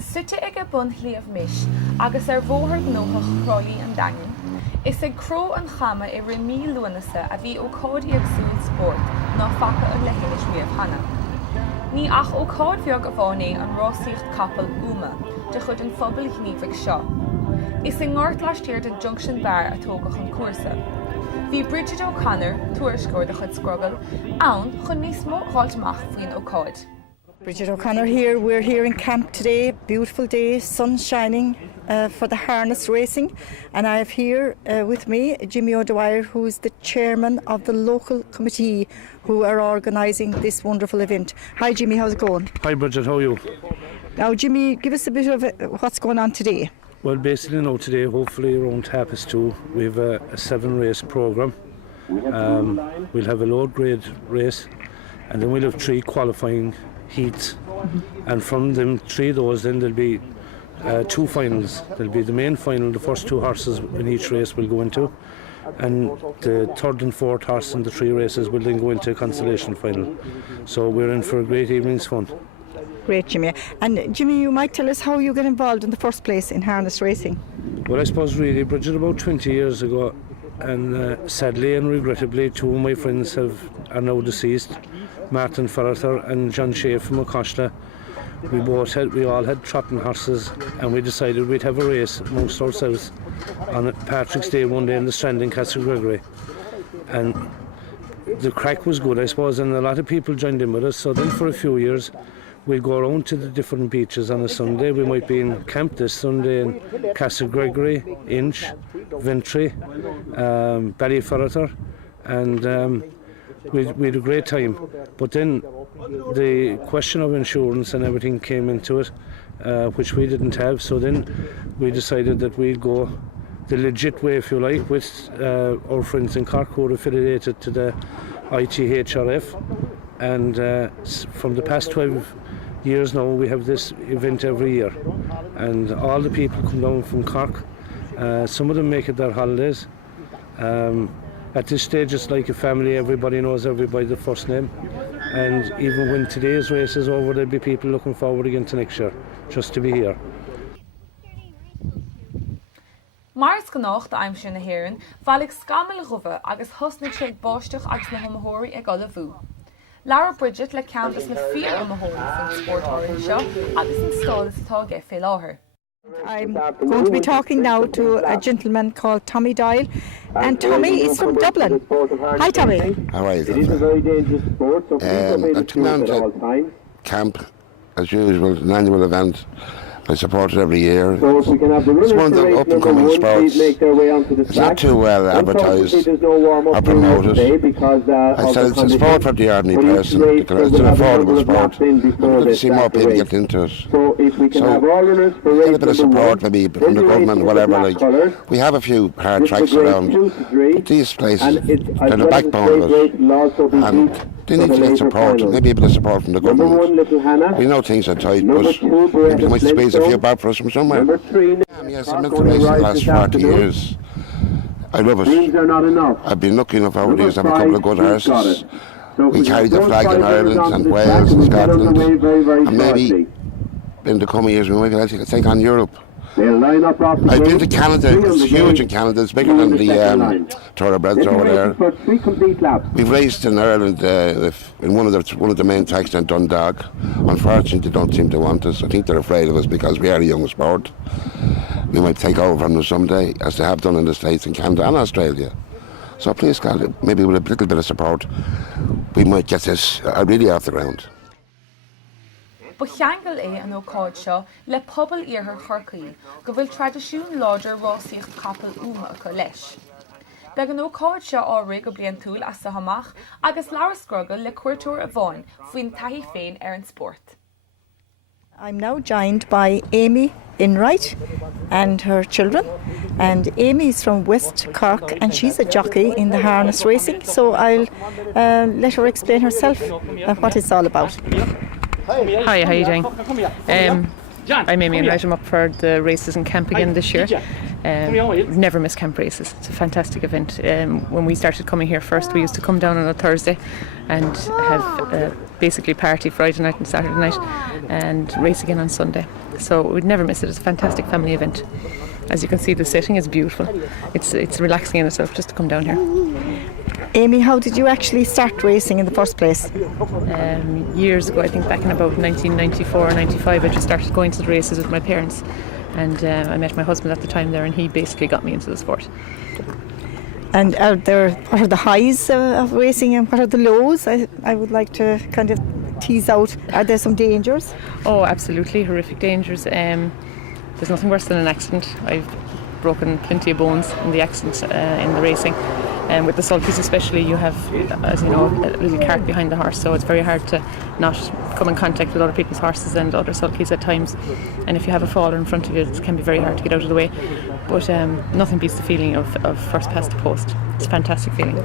Suite ag a bun líomh mis, agus bhóthar nócha chrolaí an dagan. Is ag cro an chama I rimí luanasa a bhí ó códaí ag súil sport ná faca an lehéis riamh hana. Ní ach ó cód bheag a bhánaí an Rosíocht Capel Uma, de chud an phobal gníomhaigh seo. Is in ngát láistíir de Junction Bar a tógach an cuasa. Bhí Bridget O'Connor, tuairiscóir de chud scrogel, ann chun níos mó ghálteach faoin ó cód. Bridget O'Connor here. We're here in camp today. Beautiful day, sun shining for the harness racing. And I have here with me Jimmy O'Dwyer, who is the chairman of the local committee who are organising this wonderful event. Hi Jimmy, how's it going? Hi Bridget, how are you? Now Jimmy, give us a bit of what's going on today. Well, basically now today, hopefully around 2:30, we have a 7-race programme. We'll have a low grade race and then we'll have 3 qualifying heats, and from them 3 of those then there'll be 2 finals. There'll be the main final, the first 2 horses in each race will go into, and the 3rd and 4th horse in the 3 races will then go into a consolation final. So we're in for a great evening's fun. Great, Jimmy. And Jimmy, you might tell us how you got involved in the first place in harness racing. Well, I suppose really, Bridget, about 20 years ago, and sadly and regrettably 2 of my friends are now deceased, Martin Ferreter and John Shea from Acosta. We all had trotting horses, and we decided we'd have a race amongst ourselves on Patrick's Day one day in the Strand in Castle Gregory. And the crack was good, I suppose, and a lot of people joined in with us. So then for a few years we'd go around to the different beaches on a Sunday. We might be in camp this Sunday in Castle Gregory, Inch, Ventry, Ballyferreter, and we had a great time. But then the question of insurance and everything came into it, which we didn't have. So then we decided that we'd go the legit way, if you like, with our friends in Cork who are affiliated to the ITHRF. And from the past 12 years now, we have this event every year. And all the people come down from Cork. Some of them make it their holidays. At this stage it's like a family, everybody knows everybody the first name, and even when today's race is over there'll be people looking forward again to next year just to be here. Mars gnácht aim sin na hÉireann, bhailligh scamil ruva agus thosnaigh sé ag báisteach agus na hiomaitheoirí ag gol bhú. Lara Bridget le ceantas na fíor hiomaitheoirí fan sportáirí seo agus an stádas atá ag fé láthair. I'm going to be talking now to a gentleman called Tommy Doyle, and Tommy is from Dublin. Hi Tommy. How are you? It is a very dangerous sport, so please don't be too at all times. Camp, as usual, an annual event. I support it every year. So if we can have the winners It's one of for the race up-and-coming number 1, sports. please make their way onto the It's track. not too well advertised Unfortunately, there's no warm-up or period promoted. today because I of said the it's a sport for the ordinary But each person race because it's will an have a affordable number of sport. laps in I'd before like to they see more start the people race. get into it. So if we can So, have all runners for Get race a bit of number 1, support maybe from the government, whatever. Like we have a few hard tracks around, but these places, they're the backbone of it, and they need to get support, maybe a bit of support from the Number 1, government. Little Hannah. We know things are tight, Number but 2, maybe they might squeeze a few Flintstone. back for us from somewhere. Number 3, Yes, I've been to racing the last 40 years. I love it. Things are not enough. I've been lucky enough over the years to have a couple of good Number 5, got horses. it. So if We carry the have flag those in 5 runners Ireland onto and the Wales track, and we'll get Scotland, underway very, very and maybe shortly. in the coming years we might be able to take on Europe. They'll line up off the I've been to gate, Canada, 3 on it's the huge gate, in Canada, it's bigger 2 on than the the second line. Thoroughbreds They'll be over there. racing for 3 complete laps. We've raced in Ireland in one of the main tracks in Dundalk. Unfortunately, they don't seem to want us. I think they're afraid of us because we are a young sport. We might take over from them someday, as they have done in the States and Canada and Australia. So please, God, maybe with a little bit of support, we might get this really off the ground. Ba cheangal é an ócáid seo le pobl iarthar chorcaí go bhfuil tradiisiún láidir Rosíocht Capel Uma acu leis. Beag an ócáid seo áraigh go bliain túil as sa hamach agus leabhar scrogail le cuairteoir a bháin faoin taithí féin ar an sport. I'm now joined by Amy Enright and her children, and Amy is from West Cork and she's a jockey in the harness racing, so I'll let her explain herself what it's all about. Hi, how are you doing? I'm Amy Enright. I'm up for the races in camp again this year. We've never missed camp races. It's a fantastic event. When we started coming here first, we used to come down on a Thursday and have basically party Friday night and Saturday night and race again on Sunday. So we'd never miss it. It's a fantastic family event. As you can see, the setting is beautiful. It's relaxing in itself just to come down here. Amy, how did you actually start racing in the first place? Years ago, I think back in about 1994 or 95, I just started going to the races with my parents. And I met my husband at the time there, and he basically got me into the sport. And what are the highs of racing and what are the lows? I would like to kind of tease out. Are there some dangers? Oh, absolutely, horrific dangers. There's nothing worse than an accident. I've broken plenty of bones in the accidents in the racing. And with the sulkies especially, you have, as you know, a little cart behind the horse, so it's very hard to not come in contact with other people's horses and other sulkies at times. And if you have a faller in front of you, it can be very hard to get out of the way. But nothing beats the feeling of first past the post. It's a fantastic feeling.